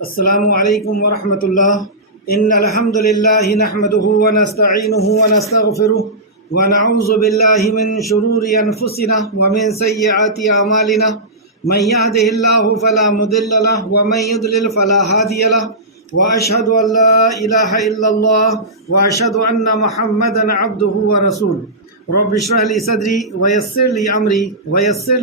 السلام علیکم ورحمۃ اللہ۔ ان الحمد للہ نحمده ونستعینه ونستغفره ونعوذ باللہ من شرور انفسنا ومن سیئات اعمالنا من يهده الله فلا مضل له ومن يضلل فلا هادي له واشهد ان لا اله الا الله واشهد ان محمدا عبده ورسوله رب اشرح لي صدري ويسر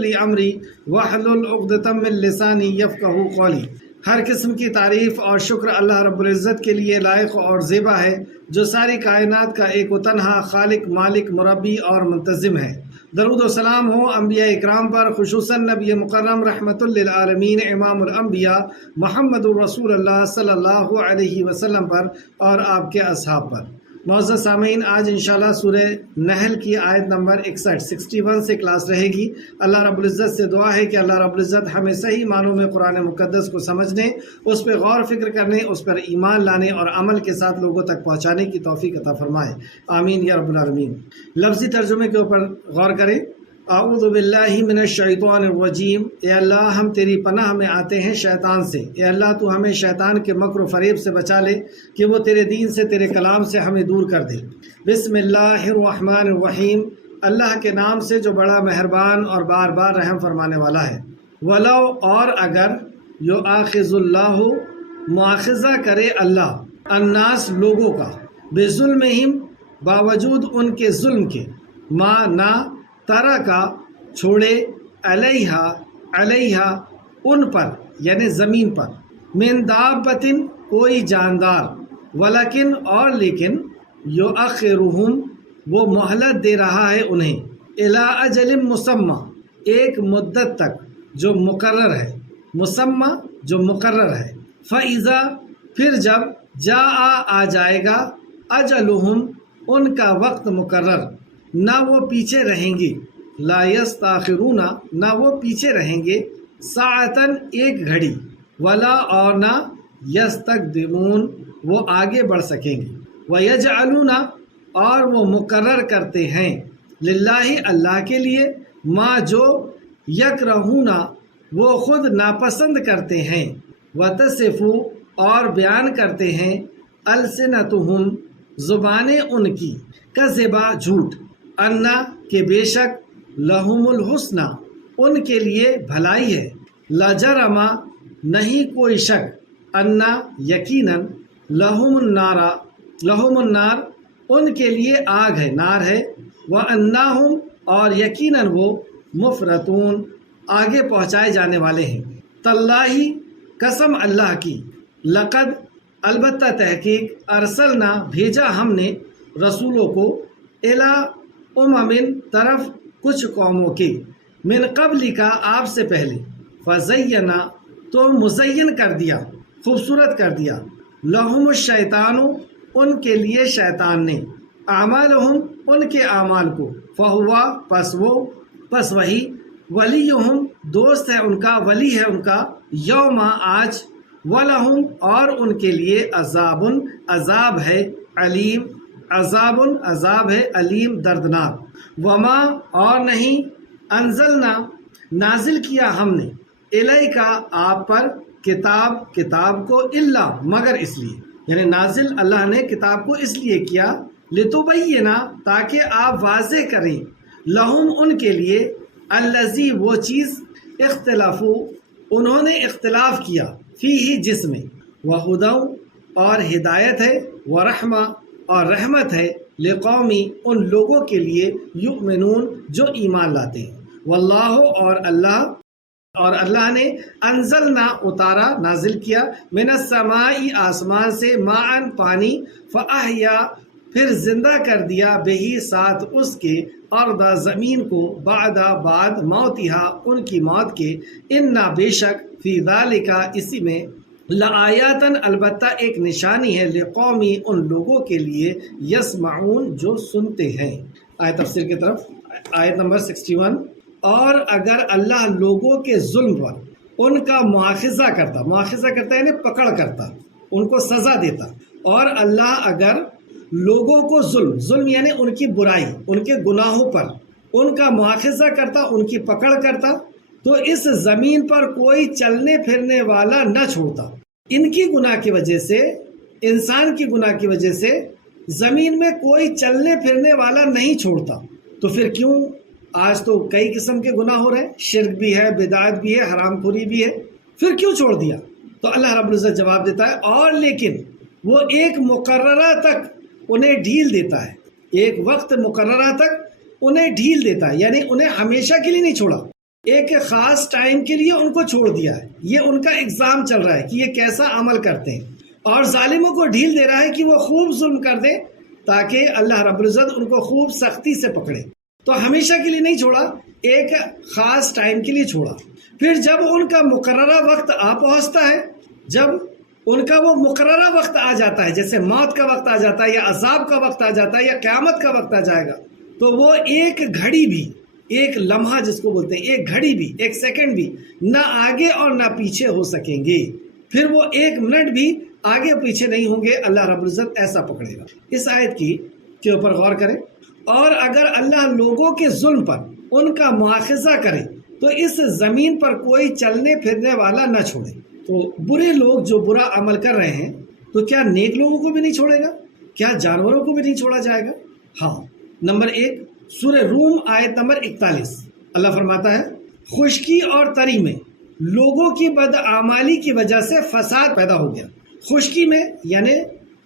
لي امري واحلل عقدة من لساني يفقهوا قولي۔ ہر قسم کی تعریف اور شکر اللہ رب العزت کے لیے لائق اور زیبا ہے، جو ساری کائنات کا ایک و تنہا خالق، مالک، مربی اور منتظم ہے۔ درود و سلام ہو انبیاء اکرام پر، خصوصاً نبی مکرم رحمت للعالمین امام الانبیاء محمد الرسول اللہ صلی اللہ علیہ وسلم پر اور آپ کے اصحاب پر۔ معزز سامعین، آج انشاءاللہ سورہ نحل کی آیت نمبر 61 سے کلاس رہے گی۔ اللہ رب العزت سے دعا ہے کہ اللہ رب العزت ہمیں صحیح معنوں میں قرآن مقدس کو سمجھنے، اس پہ غور فکر کرنے، اس پر ایمان لانے اور عمل کے ساتھ لوگوں تک پہنچانے کی توفیق عطا فرمائے، آمین یا رب العالمین۔ لفظی ترجمے کے اوپر غور کریں۔ اعوذ باللہ من الشیطان الرجیم، اے اللہ ہم تیری پناہ میں آتے ہیں شیطان سے۔ اے اللہ تو ہمیں شیطان کے مکر و فریب سے بچا لے کہ وہ تیرے دین سے، تیرے کلام سے ہمیں دور کر دے۔ بسم اللہ الرحمن الرحیم، اللہ کے نام سے جو بڑا مہربان اور بار بار رحم فرمانے والا ہے۔ ولو، اور اگر، یؤاخذ اللہ، مواخذہ کرے اللہ، الناس، لوگوں کا، بظلمہم، باوجود ان کے ظلم کے، ما، نہ، ترا کا، چھوڑے، علیہا، ان پر، یعنی زمین پر، من دابتن، کوئی جاندار، ولکن، اور لیکن، یؤخرہم، وہ مہلت دے رہا ہے انہیں، الی اجل مسمی، ایک مدت تک جو مقرر ہے، مسمی جو مقرر ہے، فاذا، پھر جب، آ جائے گا، اجلہم، ان کا وقت مقرر، نہ وہ پیچھے رہیں گے، لا یستاخرون، نہ وہ پیچھے رہیں گے، ساعتن، ایک گھڑی، ولا، اور نہ، یستقدمون، وہ آگے بڑھ سکیں گے، ویجعلون، اور وہ مقرر کرتے ہیں، للہ، اللہ کے لیے، ما، جو، یکرہون، وہ خود ناپسند کرتے ہیں، وتصف، اور بیان کرتے ہیں، السنتہم، زبانیں ان کی، کذبا، جھوٹ، انا، کہ بے شک، لہم الحسنہ، ان کے لیے بھلائی ہے، لا جرم، نہیں کوئی شک، انا، یقیناً، لہم النار، ان کے لیے آگ ہے، نار ہے، وانہم، اور یقیناً وہ، مفرطون، آگے پہنچائے جانے والے ہیں، تاللہ، قسم اللہ کی، لقد، البتہ تحقیق، ارسلنا، بھیجا ہم نے، رسولوں کو، الی امم، طرف کچھ قوموں کے، من قبل کا، آپ سے پہلے، فزینا، تو مزین کر دیا، خوبصورت کر دیا، لہم الشیطان، ان کے لیے شیطان نے، اعمالہم، ان کے اعمال کو، فہوا، پس وہی، ولیہم، دوست ہے ان کا، ولی ہے ان کا، یوم، آج، ولہم، اور ان کے لیے، عذاب ہے، علیم، عذاب ہے، علیم، دردناک، وما، اور نہیں، انزلنا، نازل کیا ہم نے، الیکا، آپ پر، کتاب کو، الا، مگر اس لیے، یعنی نازل اللہ نے کتاب کو اس لیے کیا، لتبینا، تاکہ آپ واضح کریں، لہم، ان کے لیے، الذی، وہ چیز، اختلافو، انہوں نے اختلاف کیا، فیہ، جس میں، وہدی، اور ہدایت ہے، ورحمہ، اور رحمت ہے، لقومی، ان لوگوں کے لیے، یؤمنون، جو ایمان لاتے ہیں، واللہ، اور اللہ نے، انزلنا، اتارا، نازل کیا، من السماء، آسمان سے، ماءً، پانی، فاحیا، پھر زندہ کر دیا، بہی، ساتھ اس کے، ارض، زمین کو، بعد موتہا، ان کی موت کے، انا، بے شک، فی ذالک، اسی میں، لآیاتن، البتہ ایک نشانی ہے، لقومی، ان لوگوں کے لیے، یسمعون، جو سنتے ہیں۔ آیت تفسیر کی طرف، آیت نمبر 61۔ اور اگر اللہ لوگوں کے ظلم پر ان کا مواخذہ کرتا یعنی پکڑ کرتا، ان کو سزا دیتا، اور اللہ اگر لوگوں کو ظلم یعنی ان کی برائی، ان کے گناہوں پر ان کا مواخذہ کرتا، ان کی پکڑ کرتا، تو اس زمین پر کوئی چلنے پھرنے والا نہ چھوڑتا، ان کی گناہ کی وجہ سے، انسان کی گناہ کی وجہ سے زمین میں کوئی چلنے پھرنے والا نہیں چھوڑتا۔ تو پھر کیوں آج تو کئی قسم کے گناہ ہو رہے ہیں، شرک بھی ہے، بدعت بھی ہے، حرام خوری بھی ہے، پھر کیوں چھوڑ دیا؟ تو اللہ رب العزت جواب دیتا ہے، اور لیکن وہ ایک مقررہ تک انہیں ڈھیل دیتا ہے، ایک وقت مقررہ تک انہیں ڈھیل دیتا ہے، یعنی انہیں ہمیشہ کے لیے نہیں چھوڑا، ایک خاص ٹائم کے لیے ان کو چھوڑ دیا ہے۔ یہ ان کا ایگزام چل رہا ہے کہ یہ کیسا عمل کرتے ہیں، اور ظالموں کو ڈھیل دے رہا ہے کہ وہ خوب ظلم کر دیں تاکہ اللہ رب العزت ان کو خوب سختی سے پکڑے۔ تو ہمیشہ کے لیے نہیں چھوڑا، ایک خاص ٹائم کے لیے چھوڑا۔ پھر جب ان کا مقررہ وقت آ پہنچتا ہے، جب ان کا وہ مقررہ وقت آ جاتا ہے، جیسے موت کا وقت آ جاتا ہے یا عذاب کا وقت آ جاتا ہے یا قیامت کا وقت آ جائے گا، تو وہ ایک گھڑی بھی، ایک لمحہ جس کو بولتے ہیں، ایک گھڑی بھی، ایک سیکنڈ بھی نہ آگے اور نہ پیچھے ہو سکیں گے۔ پھر وہ ایک منٹ بھی آگے پیچھے نہیں ہوں گے، اللہ رب العزت ایسا پکڑے گا۔ اس آیت کے اوپر غور کریں، اور اگر اللہ لوگوں کے ظلم پر ان کا مواخذہ کرے تو اس زمین پر کوئی چلنے پھرنے والا نہ چھوڑے۔ تو برے لوگ جو برا عمل کر رہے ہیں، تو کیا نیک لوگوں کو بھی نہیں چھوڑے گا؟ کیا جانوروں کو بھی نہیں چھوڑا جائے گا؟ ہاں۔ نمبر 1 سورہ روم آیت نمبر 41، اللہ فرماتا ہے، خشکی اور تری میں لوگوں کی بدعمالی کی وجہ سے فساد پیدا ہو گیا۔ خشکی میں یعنی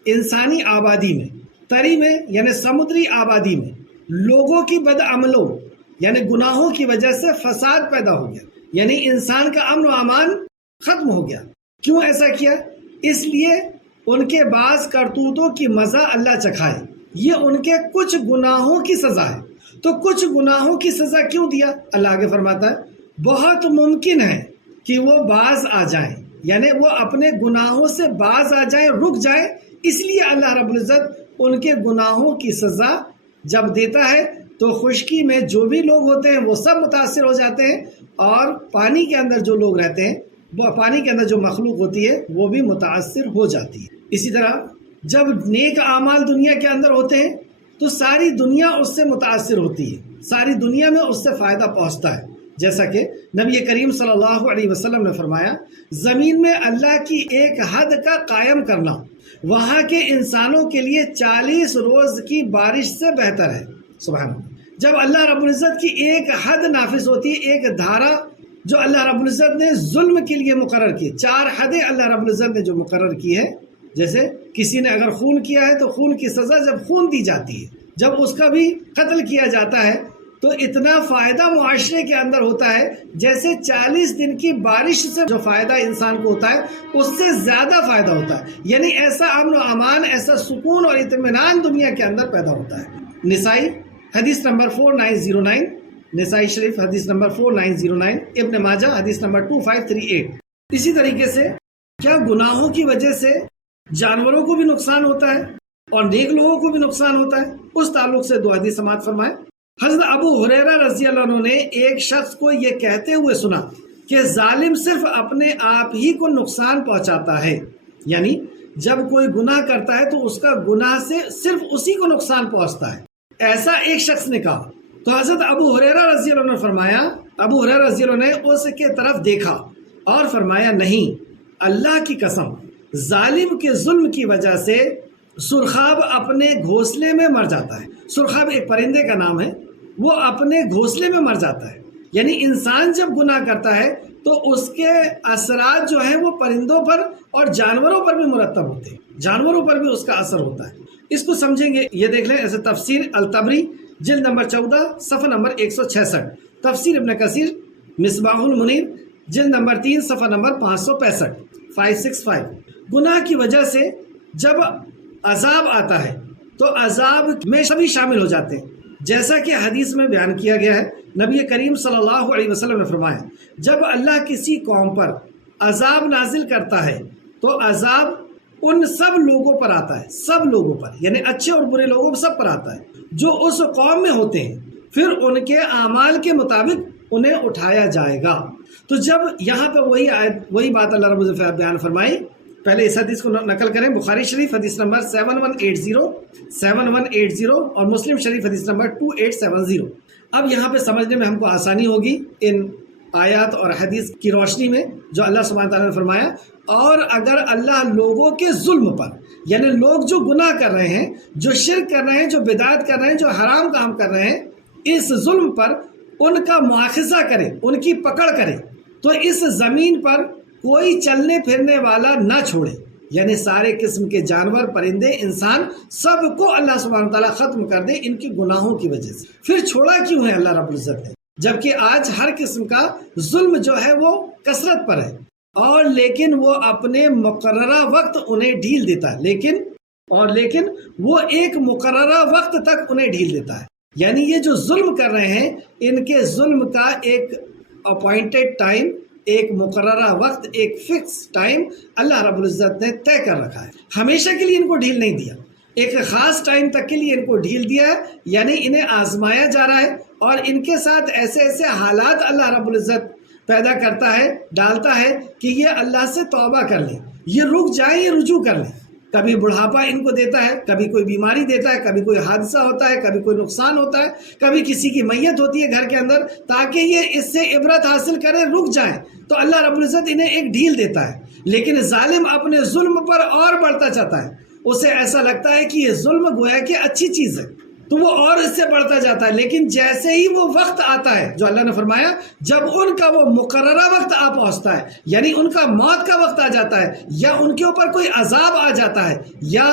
انسانی آبادی میں، تری میں یعنی سمندری آبادی میں لوگوں کی بدعملوں یعنی گناہوں کی وجہ سے فساد پیدا ہو گیا، یعنی انسان کا امن و امان ختم ہو گیا۔ کیوں ایسا کیا؟ اس لیے ان کے بعض کرتوتوں کی مزہ اللہ چکھائے، یہ ان کے کچھ گناہوں کی سزا ہے۔ تو کچھ گناہوں کی سزا کیوں دیا؟ اللہ آگے فرماتا ہے، بہت ممکن ہے کہ وہ باز آ جائیں، یعنی وہ اپنے گناہوں سے باز آ جائیں، رک جائیں، اس لیے اللہ رب العزت ان کے گناہوں کی سزا جب دیتا ہے تو خشکی میں جو بھی لوگ ہوتے ہیں وہ سب متاثر ہو جاتے ہیں، اور پانی کے اندر جو لوگ رہتے ہیں، وہ پانی کے اندر جو مخلوق ہوتی ہے وہ بھی متاثر ہو جاتی ہے۔ اسی طرح جب نیک اعمال دنیا کے اندر ہوتے ہیں تو ساری دنیا اس سے متاثر ہوتی ہے، ساری دنیا میں اس سے فائدہ پہنچتا ہے، جیسا کہ نبی کریم صلی اللہ علیہ وسلم نے فرمایا، زمین میں اللہ کی ایک حد کا قائم کرنا وہاں کے انسانوں کے لیے 40 روز کی بارش سے بہتر ہے۔ سبحان اللہ۔ جب اللہ رب العزت کی ایک حد نافذ ہوتی ہے، ایک دھارا جو اللہ رب العزت نے ظلم کے لیے مقرر کی، 4 حدیں اللہ رب العزت نے جو مقرر کی ہے، جیسے کسی نے اگر خون کیا ہے تو خون کی سزا جب خون دی جاتی ہے، جب اس کا بھی قتل کیا جاتا ہے تو اتنا فائدہ معاشرے کے اندر ہوتا ہے جیسے 40 دن کی بارش سے جو فائدہ انسان کو ہوتا ہے اس سے زیادہ فائدہ ہوتا ہے، یعنی ایسا امن و امان، ایسا سکون اور اطمینان دنیا کے اندر پیدا ہوتا ہے۔ نسائی حدیث نمبر 4909، نسائی شریف حدیث نمبر 4909، ابن ماجہ حدیث نمبر 2538۔ اسی طریقے سے کیا گناہوں کی وجہ سے جانوروں کو بھی نقصان ہوتا ہے اور نیک لوگوں کو بھی نقصان ہوتا ہے؟ اس تعلق سے 2 حدیث سماعت فرمائیں۔ حضرت ابو ہریرہ رضی اللہ عنہ نے ایک شخص کو یہ کہتے ہوئے سنا کہ ظالم صرف اپنے آپ ہی کو نقصان پہنچاتا ہے، یعنی جب کوئی گناہ کرتا ہے تو اس کا گناہ سے صرف اسی کو نقصان پہنچتا ہے، ایسا ایک شخص نے کہا۔ تو حضرت ابو ہریرہ رضی اللہ عنہ نے فرمایا، ابو ہریرہ رضی اللہ عنہ نے اس کے طرف دیکھا اور فرمایا، نہیں، اللہ کی قسم، ظالم کے ظلم کی وجہ سے سرخاب اپنے گھونسلے میں مر جاتا ہے۔ سرخاب ایک پرندے کا نام ہے، وہ اپنے گھونسلے میں مر جاتا ہے، یعنی انسان جب گناہ کرتا ہے تو اس کے اثرات جو ہیں وہ پرندوں پر اور جانوروں پر بھی مرتب ہوتے ہیں، جانوروں پر بھی اس کا اثر ہوتا ہے۔ اس کو سمجھیں گے، یہ دیکھ لیں، ایسے تفسیر الطبری جلد نمبر 14 صفحہ نمبر 166، تفسیر ابن کثیر مصباح المنیر جلد نمبر 3 صفحہ نمبر 565 565۔ گناہ کی وجہ سے جب عذاب آتا ہے تو عذاب میں سبھی شامل ہو جاتے ہیں، جیسا کہ حدیث میں بیان کیا گیا ہے۔ نبی کریم صلی اللہ علیہ وسلم نے فرمایا، جب اللہ کسی قوم پر عذاب نازل کرتا ہے تو عذاب ان سب لوگوں پر آتا ہے، سب لوگوں پر، یعنی اچھے اور برے لوگوں سب پر آتا ہے جو اس قوم میں ہوتے ہیں، پھر ان کے اعمال کے مطابق انہیں اٹھایا جائے گا۔ تو جب یہاں پہ وہی بات اللہ رب العزت بیان فرمائی، پہلے اس حدیث کو نقل کریں، بخاری شریف حدیث نمبر 7180 اور مسلم شریف حدیث نمبر 2870۔ اب یہاں پہ سمجھنے میں ہم کو آسانی ہوگی ان آیات اور حدیث کی روشنی میں جو اللہ سبحانہ تعالیٰ نے فرمایا، اور اگر اللہ لوگوں کے ظلم پر، یعنی لوگ جو گناہ کر رہے ہیں، جو شرک کر رہے ہیں، جو بدعت کر رہے ہیں، جو حرام کام کر رہے ہیں، اس ظلم پر ان کا مواخذہ کرے، ان کی پکڑ کرے، تو اس زمین پر کوئی چلنے پھرنے والا نہ چھوڑے، یعنی سارے قسم کے جانور، پرندے، انسان، سب کو اللہ سبحانہ تعالیٰ ختم کر دے ان کے گناہوں کی وجہ سے۔ پھر چھوڑا کیوں ہے اللہ رب العزت نے؟ جبکہ آج ہر قسم کا ظلم جو ہے وہ کثرت پر ہے، اور لیکن وہ اپنے مقررہ وقت انہیں ڈھیل دیتا ہے، لیکن وہ ایک مقررہ وقت تک انہیں ڈھیل دیتا ہے۔ یعنی یہ جو ظلم کر رہے ہیں، ان کے ظلم کا ایک اپوائنٹڈ ٹائم، ایک مقررہ وقت، ایک فکس ٹائم اللہ رب العزت نے طے کر رکھا ہے۔ ہمیشہ کے لیے ان کو ڈھیل نہیں دیا، ایک خاص ٹائم تک کے لیے ان کو ڈھیل دیا ہے، یعنی انہیں آزمایا جا رہا ہے، اور ان کے ساتھ ایسے ایسے حالات اللہ رب العزت پیدا کرتا ہے، ڈالتا ہے کہ یہ اللہ سے توبہ کر لیں، یہ رک جائیں، یہ رجوع کر لیں۔ کبھی بڑھاپا ان کو دیتا ہے، کبھی کوئی بیماری دیتا ہے، کبھی کوئی حادثہ ہوتا ہے، کبھی کوئی نقصان ہوتا ہے، کبھی کسی کی میت ہوتی ہے گھر کے اندر، تاکہ یہ اس سے عبرت حاصل کریں، رک جائیں، تو اللہ رب العزت انہیں ایک ڈھیل دیتا ہے۔ لیکن ظالم اپنے ظلم پر اور بڑھتا چاہتا ہے، اسے ایسا لگتا ہے کہ یہ ظلم گویا کہ اچھی چیز ہے، تو وہ اور اس سے بڑھتا جاتا ہے۔ لیکن جیسے ہی وہ وقت آتا ہے جو اللہ نے فرمایا، جب ان کا وہ مقررہ وقت آ پہنچتا ہے، یعنی ان کا موت کا وقت آ جاتا ہے، یا ان کے اوپر کوئی عذاب آ جاتا ہے، یا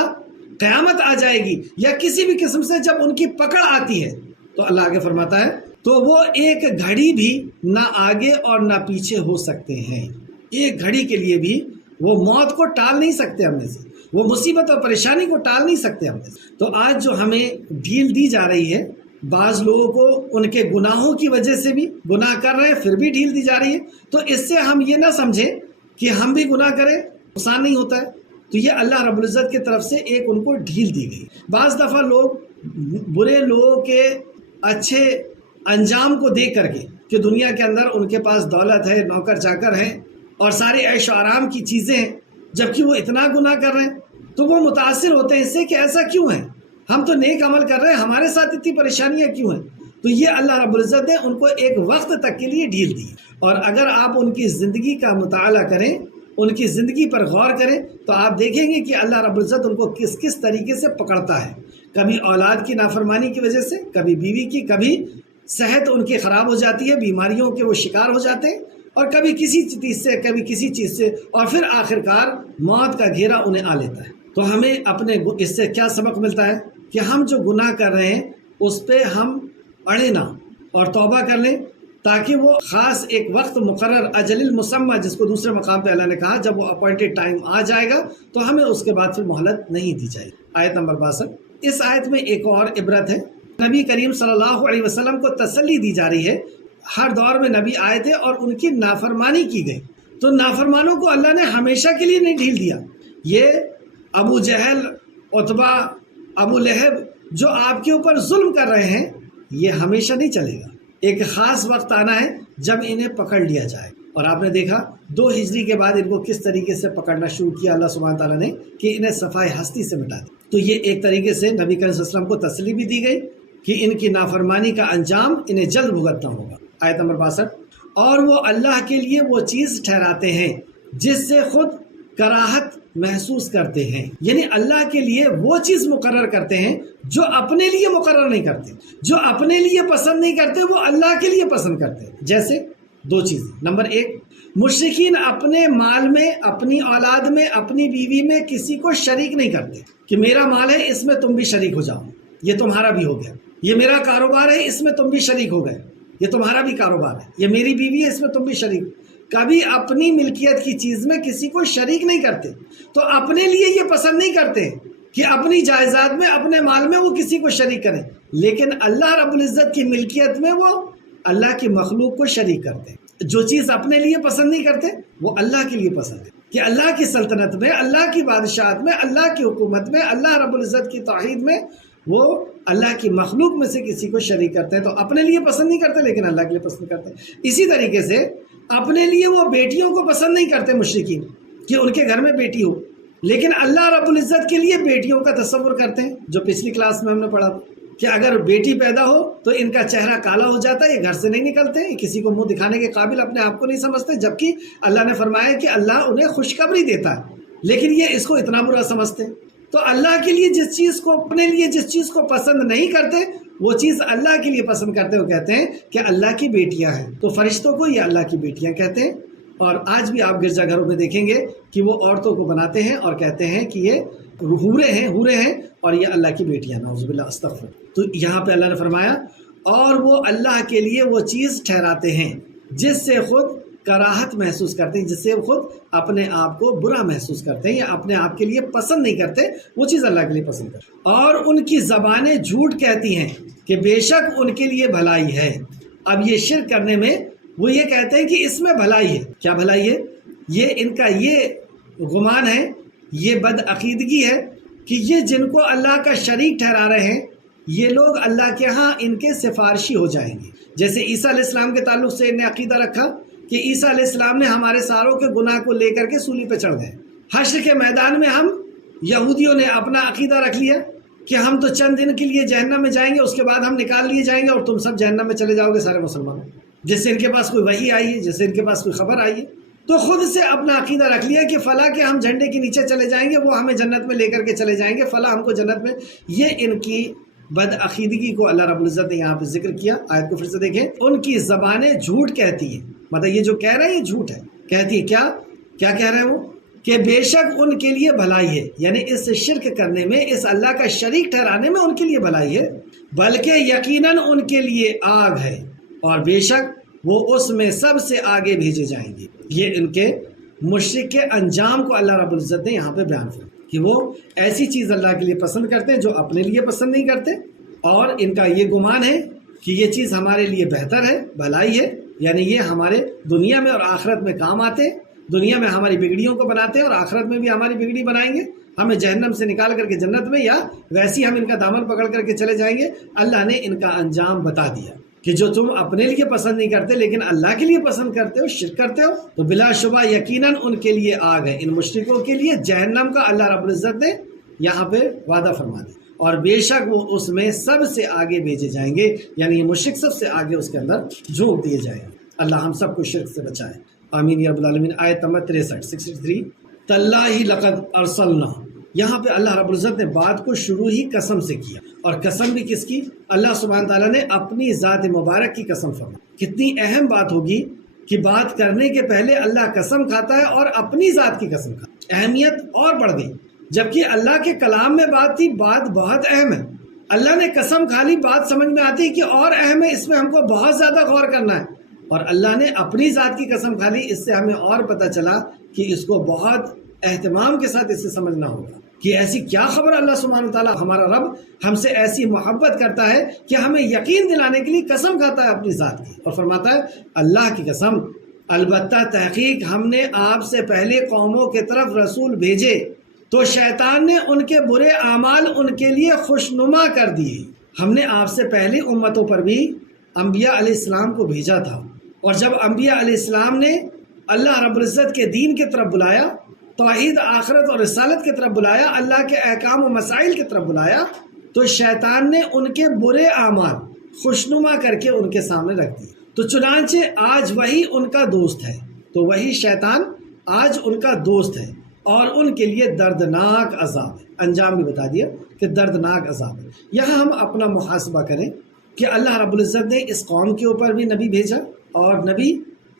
قیامت آ جائے گی، یا کسی بھی قسم سے جب ان کی پکڑ آتی ہے، تو اللہ آگے فرماتا ہے تو وہ ایک گھڑی بھی نہ آگے اور نہ پیچھے ہو سکتے ہیں۔ ایک گھڑی کے لیے بھی وہ موت کو ٹال نہیں سکتے ہم میں سے، وہ مصیبت اور پریشانی کو ٹال نہیں سکتے ہم میں سے۔ تو آج جو ہمیں ڈھیل دی جا رہی ہے، بعض لوگوں کو ان کے گناہوں کی وجہ سے بھی گناہ کر رہے ہیں، پھر بھی ڈھیل دی جا رہی ہے، تو اس سے ہم یہ نہ سمجھیں کہ ہم بھی گناہ کریں نقصان نہیں ہوتا ہے، تو یہ اللہ رب العزت کی طرف سے ایک ان کو ڈھیل دی گئی۔ بعض دفعہ لوگ برے لوگوں کے اچھے انجام کو دیکھ کر کے، کہ دنیا کے اندر ان کے پاس دولت ہے، نوکر چاکر ہیں، اور سارے عیش و آرام کی چیزیں ہیں، جبکہ وہ اتنا گناہ کر رہے ہیں، تو وہ متاثر ہوتے ہیں اس سے کہ ایسا کیوں ہے، ہم تو نیک عمل کر رہے ہیں، ہمارے ساتھ اتنی پریشانیاں کیوں ہیں؟ تو یہ اللہ رب العزت نے ان کو ایک وقت تک کے لیے ڈھیل دی۔ اور اگر آپ ان کی زندگی کا مطالعہ کریں، ان کی زندگی پر غور کریں، تو آپ دیکھیں گے کہ اللہ رب العزت ان کو کس کس طریقے سے پکڑتا ہے۔ کبھی اولاد کی نافرمانی کی وجہ سے، کبھی بیوی کی، کبھی صحت ان کی خراب ہو جاتی ہے، بیماریوں کے وہ شکار ہو جاتے ہیں، اور کبھی کسی چیز سے، کبھی کسی چیز سے، اور پھر آخرکار موت کا گھیرا انہیں آ لیتا ہے۔ تو ہمیں اپنے اس سے کیا سبق ملتا ہے کہ ہم جو گناہ کر رہے ہیں اس پہ ہم اڑے نہ، اور توبہ کر لیں، تاکہ وہ خاص ایک وقت مقرر، اجل المسمى، جس کو دوسرے مقام پہ اللہ نے کہا، جب وہ اپوائنٹڈ ٹائم آ جائے گا تو ہمیں اس کے بعد پھر مہلت نہیں دی جائے گی۔ آیت نمبر 62۔ اس آیت میں ایک اور عبرت ہے، نبی کریم صلی اللہ علیہ وسلم کو تسلی دی جا رہی ہے۔ ہر دور میں نبی آئے تھے اور ان کی نافرمانی کی گئی، تو نافرمانوں کو اللہ نے ہمیشہ کے لیے نہیں ڈھیل دیا۔ یہ ابو جہل، عتبہ، ابو لہب جو آپ کے اوپر ظلم کر رہے ہیں، یہ ہمیشہ نہیں چلے گا، ایک خاص وقت آنا ہے جب انہیں پکڑ لیا جائے۔ اور آپ نے دیکھا 2 ہجری کے بعد ان کو کس طریقے سے پکڑنا شروع کیا اللہ سبحانہ تعالیٰ نے، کہ انہیں صفائے ہستی سے مٹا دیا۔ تو یہ ایک طریقے سے نبی کریم صلی اللہ علیہ وسلم کو تسلی بھی دی گئی کہ ان کی نافرمانی کا انجام انہیں جلد بھگتنا ہوگا۔ آیت نمبر 62۔ اور وہ اللہ کے لیے وہ چیز ٹھہراتے ہیں جس سے خود کراہت محسوس کرتے ہیں، یعنی اللہ کے لیے وہ چیز مقرر کرتے ہیں جو اپنے لیے مقرر نہیں کرتے، جو اپنے لیے پسند نہیں کرتے وہ اللہ کے لیے پسند کرتے ہیں۔ جیسے 2 چیزیں۔ نمبر 1، مشرکین اپنے مال میں، اپنی اولاد میں، اپنی بیوی میں کسی کو شریک نہیں کرتے کہ میرا مال ہے اس میں تم بھی شریک ہو جاؤ، یہ تمہارا بھی ہو گیا، یہ میرا کاروبار ہے اس میں تم بھی شریک ہو گئے، یہ تمہارا بھی کاروبار ہے، یہ میری بیوی ہے اس میں تم بھی شریک۔ کبھی اپنی ملکیت کی چیز میں کسی کو شریک نہیں کرتے، تو اپنے لیے یہ پسند نہیں کرتے کہ اپنی جائیداد میں، اپنے مال میں وہ کسی کو شریک کریں، لیکن اللہ رب العزت کی ملکیت میں وہ اللہ کی مخلوق کو شریک کرتے ہیں۔ جو چیز اپنے لیے پسند نہیں کرتے وہ اللہ کے لیے پسند ہے، کہ اللہ کی سلطنت میں، اللہ کی بادشاہت میں، اللہ کی حکومت میں، اللہ رب العزت کی توحید میں وہ اللہ کی مخلوق میں سے کسی کو شریک کرتے ہیں، تو اپنے لیے پسند نہیں کرتے لیکن اللہ کے لیے پسند کرتے ہیں۔ اسی طریقے سے اپنے لیے وہ بیٹیوں کو پسند نہیں کرتے مشرکین کہ ان کے گھر میں بیٹی ہو، لیکن اللہ رب العزت کے لیے بیٹیوں کا تصور کرتے ہیں، جو پچھلی کلاس میں ہم نے پڑھا تھا کہ اگر بیٹی پیدا ہو تو ان کا چہرہ کالا ہو جاتا ہے، یہ گھر سے نہیں نکلتے، یہ کسی کو منہ دکھانے کے قابل اپنے آپ کو نہیں سمجھتے، جبکہ اللہ نے فرمایا کہ اللہ انہیں خوشخبری دیتا ہے، لیکن یہ اس کو اتنا برا سمجھتے ہیں۔ تو اللہ کے لیے جس چیز کو، اپنے لیے جس چیز کو پسند نہیں کرتے، وہ چیز اللہ کے لیے پسند کرتے، وہ کہتے ہیں کہ اللہ کی بیٹیاں ہیں۔ تو فرشتوں کو یہ اللہ کی بیٹیاں کہتے ہیں، اور آج بھی آپ گرجا گھروں میں دیکھیں گے کہ وہ عورتوں کو بناتے ہیں اور کہتے ہیں کہ یہ حورے ہیں اور یہ اللہ کی بیٹیاں، نعوذ باللہ، استغفر۔ تو یہاں پہ اللہ نے فرمایا اور وہ اللہ کے لیے وہ چیز ٹھہراتے ہیں جس سے خود کراہت محسوس کرتے ہیں، جس سے خود اپنے آپ کو برا محسوس کرتے ہیں یا اپنے آپ کے لیے پسند نہیں کرتے، وہ چیز اللہ کے لیے پسند کرتے ہیں۔ اور ان کی زبانیں جھوٹ کہتی ہیں کہ بے شک ان کے لیے بھلائی ہے۔ اب یہ شرک کرنے میں وہ یہ کہتے ہیں کہ اس میں بھلائی ہے۔ کیا بھلائی ہے؟ یہ ان کا یہ گمان ہے، یہ بدعقیدگی ہے کہ یہ جن کو اللہ کا شریک ٹھہرا رہے ہیں، یہ لوگ اللہ کے ہاں ان کے سفارشی ہو جائیں گے۔ جیسے عیسیٰ علیہ السلام کے تعلق سے انہیں عقیدہ رکھا کہ عیسیٰ علیہ السلام نے ہمارے ساروں کے گناہ کو لے کر کے سولی پہ چڑھ گئے۔ حشر کے میدان میں ہم یہودیوں نے اپنا عقیدہ رکھ لیا کہ ہم تو چند دن کے لیے جہنم میں جائیں گے، اس کے بعد ہم نکال لیے جائیں گے اور تم سب جہنم میں چلے جاؤ گے سارے مسلمان، جس سے ان کے پاس کوئی وحی آئی ہے، جس سے ان کے پاس کوئی خبر آئی ہے۔ تو خود سے اپنا عقیدہ رکھ لیا کہ فلاں کے ہم جھنڈے کے نیچے چلے جائیں گے، وہ ہمیں جنت میں لے کر کے چلے جائیں گے، فلاں ہم کو جنت میں۔ یہ ان کی بدعقیدگی کو اللہ رب العزت نے یہاں پہ ذکر کیا۔ آیت کو پھر سے دیکھیں، ان کی زبانیں جھوٹ کہتی ہیں، مطلب یہ جو کہہ رہے ہیں یہ جھوٹ ہے۔ کہتی ہے کیا کہہ رہے ہیں وہ؟ کہ بے شک ان کے لیے بھلائی ہے، یعنی اس شرک کرنے میں، اس اللہ کا شریک ٹھہرانے میں ان کے لیے بھلائی ہے، بلکہ یقیناً ان کے لیے آگ ہے اور بے شک وہ اس میں سب سے آگے بھیجے جائیں گے۔ یہ ان کے مشرک کے انجام کو اللہ رب العزت نے یہاں پہ بیان کیا کہ وہ ایسی چیز اللہ کے لیے پسند کرتے ہیں جو اپنے لیے پسند نہیں کرتے، اور ان کا یہ گمان ہے کہ یہ چیز ہمارے لیے بہتر ہے، بھلائی ہے، یعنی یہ ہمارے دنیا میں اور آخرت میں کام آتے ہیں، دنیا میں ہماری بگڑیوں کو بناتے ہیں اور آخرت میں بھی ہماری بگڑی بنائیں گے، ہمیں جہنم سے نکال کر کے جنت میں، یا ویسی ہم ان کا دامن پکڑ کر کے چلے جائیں گے۔ اللہ نے ان کا انجام بتا دیا کہ جو تم اپنے لیے پسند نہیں کرتے لیکن اللہ کے لیے پسند کرتے ہو، شرک کرتے ہو، تو بلا شبہ یقیناً ان کے لیے آگ ہے، ان مشرکوں کے لیے جہنم کا اللہ رب العزت نے یہاں پہ وعدہ فرما دیا، اور بے شک وہ اس میں سب سے آگے بھیجے جائیں گے، یعنی یہ مشرک سب سے آگے اس کے اندر جھونک دیے جائیں گے۔ اللہ ہم سب کو شرک سے بچائے، آمین یا رب العالمین۔ آیت نمبر 63 تاللہ لقد ارسلنا، یہاں پہ اللہ رب العزت نے بات کو شروع ہی قسم سے کیا، اور قسم بھی کس کی؟ اللہ سبحانہ تعالیٰ نے اپنی ذات مبارک کی قسم فرمائی۔ کتنی اہم بات ہوگی کہ بات کرنے کے پہلے اللہ قسم کھاتا ہے اور اپنی ذات کی قسم کھاتا ہے، اہمیت اور بڑھ گئی۔ جبکہ اللہ کے کلام میں بات تھی، بات بہت اہم ہے، اللہ نے قسم کھا لی، بات سمجھ میں آتی ہے کہ اور اہم ہے، اس میں ہم کو بہت زیادہ غور کرنا ہے، اور اللہ نے اپنی ذات کی قسم کھا لی، اس سے ہمیں اور پتہ چلا کہ اس کو بہت اہتمام کے ساتھ اسے سمجھنا ہوگا کہ ایسی کیا خبر اللہ سبحانہ تعالیٰ، ہمارا رب ہم سے ایسی محبت کرتا ہے کہ ہمیں یقین دلانے کے لیے قسم کھاتا ہے اپنی ذات کی، اور فرماتا ہے اللہ کی قسم، البتہ تحقیق ہم نے آپ سے پہلے قوموں کے طرف رسول بھیجے تو شیطان نے ان کے برے اعمال ان کے لیے خوشنما کر دیے۔ ہم نے آپ سے پہلے امتوں پر بھی انبیاء علیہ السلام کو بھیجا تھا، اور جب انبیاء علیہ السلام نے اللہ رب العزت کے دین کی طرف بلایا، توحید، آخرت اور رسالت کی طرف بلایا، اللہ کے احکام و مسائل کی طرف بلایا، تو شیطان نے ان کے برے اعمال خوشنما کر کے ان کے سامنے رکھ دیے۔ تو چنانچہ آج وہی ان کا دوست ہے، تو وہی شیطان آج ان کا دوست ہے، اور ان کے لیے دردناک عذاب ہے۔ انجام بھی بتا دیا کہ دردناک عذاب ہے۔ یہاں ہم اپنا محاسبہ کریں کہ اللہ رب العزت نے اس قوم کے اوپر بھی نبی بھیجا، اور نبی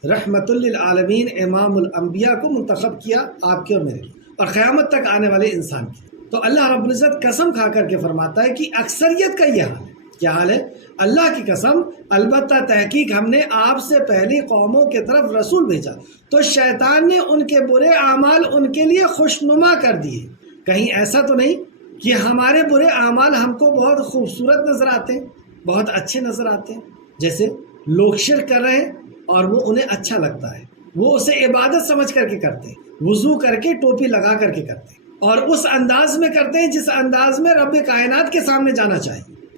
رحمت للعالمین امام الانبیاء کو منتخب کیا، آپ کے اور میرے لیے، اور قیامت تک آنے والے انسان کی۔ تو اللہ رب العزت قسم کھا کر کے فرماتا ہے کہ اکثریت کا یہ حال ہے۔ کیا حال ہے؟ اللہ کی قسم، البتہ تحقیق ہم نے آپ سے پہلی قوموں کے طرف رسول بھیجا تو شیطان نے ان کے برے اعمال ان کے لیے خوشنما کر دیے۔ کہیں ایسا تو نہیں کہ ہمارے برے اعمال ہم کو بہت خوبصورت نظر آتے ہیں، بہت اچھے نظر آتے ہیں، جیسے لوگ شرک کر رہے ہیں اور وہ انہیں اچھا لگتا ہے، وہ اسے عبادت سمجھ کر کے کرتے ہیں، وضو کر کے ٹوپی لگا کر کے کرتے ہیں، اور اس انداز میں کرتے ہیں جس انداز میں رب کائنات کے سامنے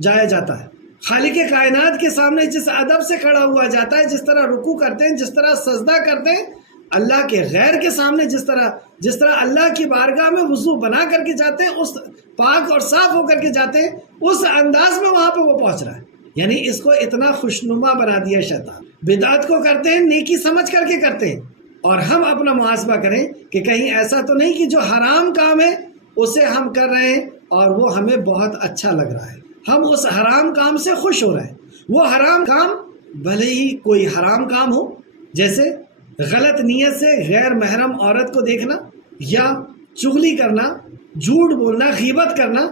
جایا جاتا ہے، خالق کائنات کے سامنے جس ادب سے کھڑا ہوا جاتا ہے، جس طرح رکوع کرتے ہیں، جس طرح سجدہ کرتے ہیں، اللہ کے غیر کے سامنے جس طرح اللہ کی بارگاہ میں وضو بنا کر کے جاتے ہیں، اس پاک اور صاف ہو کر کے جاتے ہیں، اس انداز میں وہاں پہ وہ پہنچ رہا ہے۔ یعنی اس کو اتنا خوشنما بنا دیا شیطان۔ بدعت کو کرتے ہیں نیکی سمجھ کر کے کرتے ہیں، اور ہم اپنا محاسبہ کریں کہ کہیں ایسا تو نہیں کہ جو حرام کام ہے اسے ہم کر رہے ہیں اور وہ ہمیں بہت اچھا لگ رہا ہے، ہم اس حرام کام سے خوش ہو رہے ہیں۔ وہ حرام کام بھلے ہی کوئی حرام کام ہو، جیسے غلط نیت سے غیر محرم عورت کو دیکھنا، یا چغلی کرنا، جھوٹ بولنا، غیبت کرنا،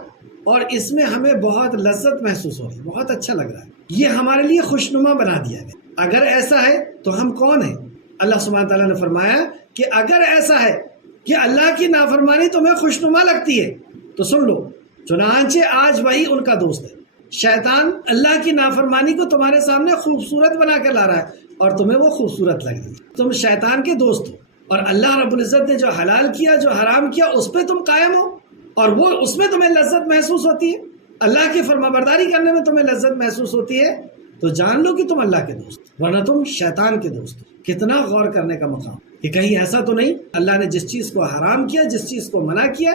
اور اس میں ہمیں بہت لذت محسوس ہو رہی ہے، بہت اچھا لگ رہا ہے، یہ ہمارے لیے خوشنما بنا دیا گیا۔ اگر ایسا ہے تو ہم کون ہیں؟ اللہ سبحانہ تعالیٰ نے فرمایا کہ اگر ایسا ہے کہ اللہ کی نافرمانی تمہیں خوشنما لگتی ہے تو سن لو، چنانچہ آج وہی ان کا دوست ہے۔ شیطان اللہ کی نافرمانی کو تمہارے سامنے خوبصورت بنا کر لا رہا ہے اور تمہیں وہ خوبصورت لگ رہی ہے، تم شیطان کے دوست ہو، اور اللہ رب العزت نے جو حلال کیا، جو حرام کیا، اس پہ تم قائم ہو، اور وہ اس میں تمہیں لذت محسوس ہوتی ہے، اللہ کی فرما برداری کرنے میں تمہیں لذت محسوس ہوتی ہے، تو جان لو کہ تم اللہ کے دوست، ورنہ تم شیطان کے دوست۔ کتنا غور کرنے کا مقام کہ کہیں ایسا تو نہیں اللہ نے جس چیز کو حرام کیا، جس چیز کو منع کیا،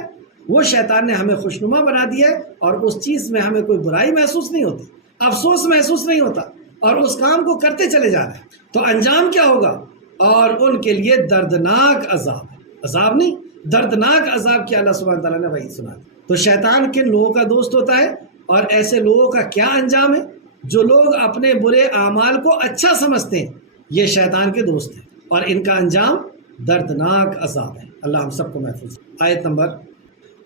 وہ شیطان نے ہمیں خوشنما بنا دیا ہے، اور اس چیز میں ہمیں کوئی برائی محسوس نہیں ہوتی، افسوس محسوس نہیں ہوتا، اور اس کام کو کرتے چلے جا رہے ہیں۔ تو انجام کیا ہوگا؟ اور ان کے لیے دردناک عذاب ہے، عذاب نہیں، دردناک عذاب کیا اللہ سبحانہ تعالیٰ نے وہی سنا دی۔ تو شیطان کن لوگوں کا دوست ہوتا ہے، اور ایسے لوگوں کا کیا انجام ہے؟ جو لوگ اپنے برے اعمال کو اچھا سمجھتے ہیں، یہ شیطان کے دوست ہیں، اور ان کا انجام دردناک عذاب ہے۔ اللہ ہم سب کو محفوظ۔ آیت نمبر،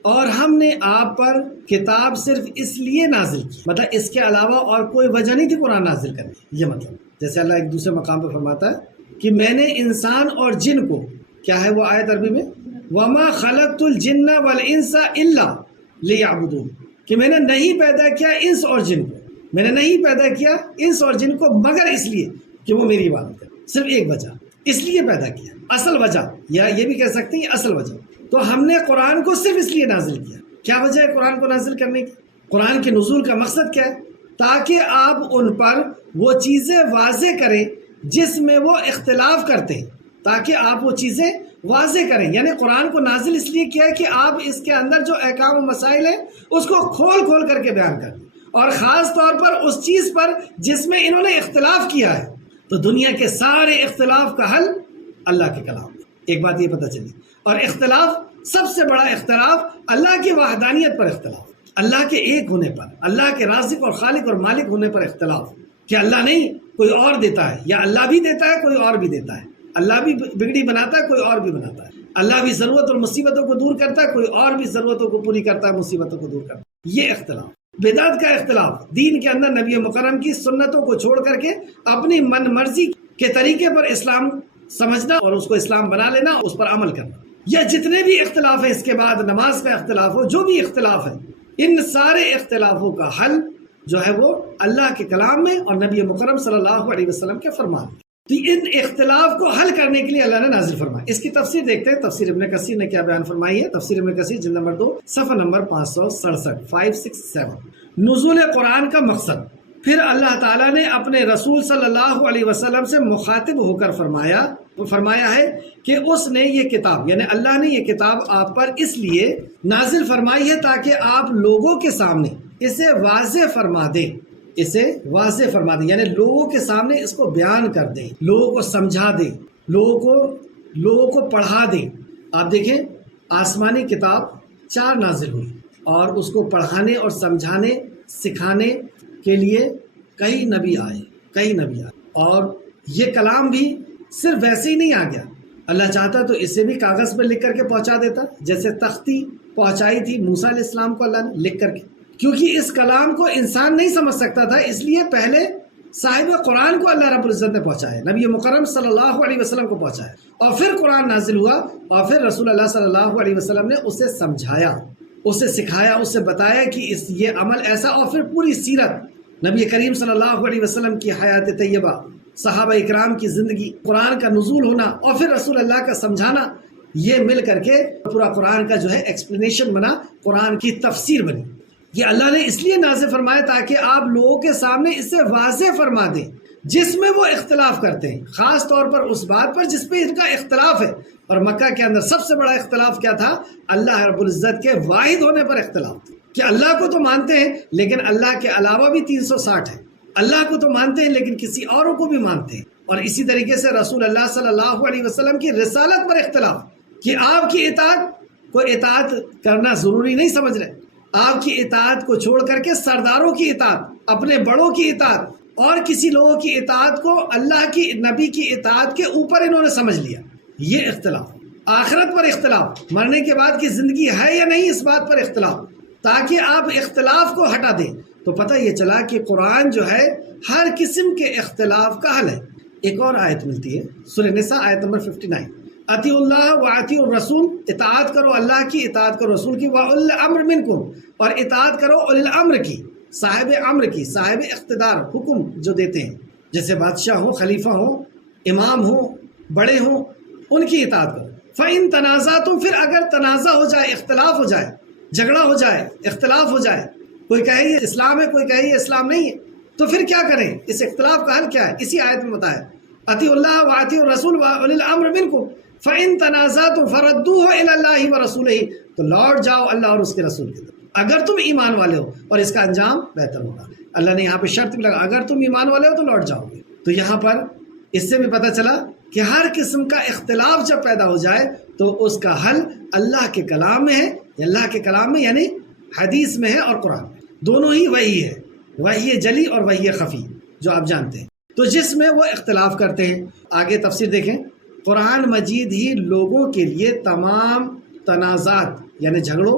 اور ہم نے آپ پر کتاب صرف اس لیے نازل کی، مطلب اس کے علاوہ اور کوئی وجہ نہیں تھی قرآن نازل کرنے کی، یہ مطلب جیسے اللہ ایک دوسرے مقام پہ فرماتا ہے کہ میں نے انسان اور جن کو، کیا ہے وہ آیت عربی میں، وما خلقت الجن والانس الا لیعبدون، کہ میں نے نہیں پیدا کیا انس اور جن کو، میں نے نہیں پیدا کیا انس اور جن کو مگر اس لیے کہ وہ میری عبادت کریں۔ صرف ایک وجہ، اس لیے پیدا کیا، اصل وجہ، یا یہ بھی کہہ سکتے ہیں یہ اصل وجہ۔ تو ہم نے قرآن کو صرف اس لیے نازل کیا۔ کیا وجہ ہے قرآن کو نازل کرنے کی؟ قرآن کے نزول کا مقصد کیا ہے؟ تاکہ آپ ان پر وہ چیزیں واضح کریں جس میں وہ اختلاف کرتے ہیں، تاکہ آپ وہ چیزیں واضح کریں۔ یعنی قرآن کو نازل اس لیے کیا ہے کہ آپ اس کے اندر جو احکام و مسائل ہیں اس کو کھول کھول کر کے بیان کریں، اور خاص طور پر اس چیز پر جس میں انہوں نے اختلاف کیا ہے۔ تو دنیا کے سارے اختلاف کا حل اللہ کے کلام ہے۔ ایک بات یہ پتہ چلی، اور اختلاف، سب سے بڑا اختلاف اللہ کی وحدانیت پر اختلاف، اللہ کے ایک ہونے پر، اللہ کے رازق اور خالق اور مالک ہونے پر اختلاف، کہ اللہ نہیں کوئی اور دیتا ہے، یا اللہ بھی دیتا ہے کوئی اور بھی دیتا ہے، اللہ بھی بگڑی بناتا ہے کوئی اور بھی بناتا ہے، اللہ بھی ضرورت اور مصیبتوں کو دور کرتا ہے کوئی اور بھی ضرورتوں کو پوری کرتا ہے، مصیبتوں کو دور کرتا ہے۔ یہ اختلاف، بدعت کا اختلاف، دین کے اندر نبی مکرم کی سنتوں کو چھوڑ کر کے اپنی من مرضی کے طریقے پر اسلام سمجھنا اور اس کو اسلام بنا لینا، اس پر عمل کرنا۔ یا جتنے بھی اختلاف ہیں، اس کے بعد نماز کا اختلاف ہو، جو بھی اختلاف ہے، ان سارے اختلافوں کا حل جو ہے وہ اللہ کے کلام میں اور نبی مکرم صلی اللہ علیہ وسلم کے فرمان میں۔ تو ان اختلاف کو حل کرنے کے لیے اللہ نے نازل فرمایا۔ اس کی تفسیر دیکھتے ہیں، تفسیر ابن کثیر نے کیا بیان فرمائی ہے۔ تفسیر ابن کثیر جلد نمبر 2 صفحہ نمبر 567 567۔ نزول قرآن کا مقصد، پھر اللہ تعالیٰ نے اپنے رسول صلی اللہ علیہ وسلم سے مخاطب ہو کر فرمایا ہے کہ اس نے یہ کتاب، یعنی اللہ نے یہ کتاب آپ پر اس لیے نازل فرمائی ہے تاکہ آپ لوگوں کے سامنے اسے واضح فرما دیں، اسے واضح فرما دیں، یعنی لوگوں کے سامنے اس کو بیان کر دیں، لوگوں کو سمجھا دیں، لوگوں کو پڑھا دیں۔ آپ دیکھیں، آسمانی کتاب 4 نازل ہوئی، اور اس کو پڑھانے اور سمجھانے سکھانے کے لیے کئی نبی آئے، اور یہ کلام بھی صرف ویسے ہی نہیں آ گیا، اللہ چاہتا تو اسے بھی کاغذ پر لکھ کر کے پہنچا دیتا، جیسے تختی پہنچائی تھی موسیٰ علیہ السلام کو اللہ نے لکھ کر کے، کیونکہ اس کلام کو انسان نہیں سمجھ سکتا تھا، اس لیے پہلے صاحب قرآن کو اللہ رب العزت نے پہنچایا، نبی مکرم صلی اللہ علیہ وسلم کو پہنچایا، اور پھر قرآن نازل ہوا، اور پھر رسول اللہ صلی اللہ علیہ وسلم نے اسے سمجھایا، اسے سکھایا، اسے بتایا کہ یہ عمل ایسا، اور پھر پوری سیرت نبی کریم صلی اللہ علیہ وسلم کی حیات طیبہ، صحابہ اکرام کی زندگی، قرآن کا نزول ہونا، اور پھر رسول اللہ کا سمجھانا، یہ مل کر کے پورا قرآن کا جو ہے ایکسپلینیشن بنا، قرآن کی تفسیر بنی۔ یہ اللہ نے اس لیے نازل فرمایا تاکہ آپ لوگوں کے سامنے اسے واضح فرما دیں، جس میں وہ اختلاف کرتے ہیں، خاص طور پر اس بات پر جس پہ ان کا اختلاف ہے۔ اور مکہ کے اندر سب سے بڑا اختلاف کیا تھا؟ اللہ رب العزت کے واحد ہونے پر اختلاف تھا، کہ اللہ کو تو مانتے ہیں لیکن اللہ کے علاوہ بھی 360 ہے، اللہ کو تو مانتے ہیں لیکن کسی اوروں کو بھی مانتے ہیں۔ اور اسی طریقے سے رسول اللہ صلی اللہ علیہ وسلم کی رسالت پر اختلاف، کہ آپ کی اطاعت کو اطاعت کرنا ضروری نہیں سمجھ رہے، آپ کی اطاعت کو چھوڑ کر کے سرداروں کی اطاعت، اپنے بڑوں کی اطاعت اور کسی لوگوں کی اطاعت کو اللہ کی نبی کی اطاعت کے اوپر انہوں نے سمجھ لیا۔ یہ اختلاف، آخرت پر اختلاف، مرنے کے بعد کی زندگی ہے یا نہیں اس بات پر اختلاف، تاکہ آپ اختلاف کو ہٹا دیں۔ تو پتہ یہ چلا کہ قرآن جو ہے ہر قسم کے اختلاف کا حل ہے۔ ایک اور آیت ملتی ہے سورہ نساء آیت نمبر 59، اطیع اللہ و اطیع الرسول، اطاعت کرو اللہ کی، اطاعت کرو رسول کی، وَأُولِي الْأَمْرِ مِنْكُمْ، اور اطاعت کرو اولی الامر کی، صاحب امر کی، صاحب اقتدار، حکم جو دیتے ہیں، جیسے بادشاہ ہوں، خلیفہ ہوں، امام ہوں، بڑے ہوں، ان کی اطاعت کرو۔ فَإِن تَنَازَعْتُمْ، پھر اگر تنازع ہو جائے، اختلاف ہو جائے، جھگڑا ہو جائے، اختلاف ہو جائے، کوئی کہے یہ اسلام ہے، کوئی کہے یہ اسلام نہیں ہے، تو پھر کیا کریں؟ اس اختلاف کا حل کیا ہے؟ اسی آیت میں بتایا، اطیعوا اللہ واطیعوا الرسول واولی الامر منکم فإن تنازعتم فردوه إلى الله ورسوله، تو لوٹ جاؤ اللہ اور اس کے رسول کی طرف اگر تم ایمان والے ہو، اور اس کا انجام بہتر ہوگا۔ اللہ نے یہاں پہ شرط بھی لگا، اگر تم ایمان والے ہو تو لوٹ جاؤ گے۔ تو یہاں پر اس سے بھی پتہ چلا کہ ہر قسم کا اختلاف جب پیدا ہو جائے تو اس کا حل اللہ کے کلام میں ہے، اللہ کے کلام میں یعنی حدیث میں ہے اور قرآن میں، دونوں ہی وہی ہے، وہی جلی اور وہی خفی جو آپ جانتے ہیں۔ تو جس میں وہ اختلاف کرتے ہیں، آگے تفسیر دیکھیں، قرآن مجید ہی لوگوں کے لیے تمام تنازعات یعنی جھگڑوں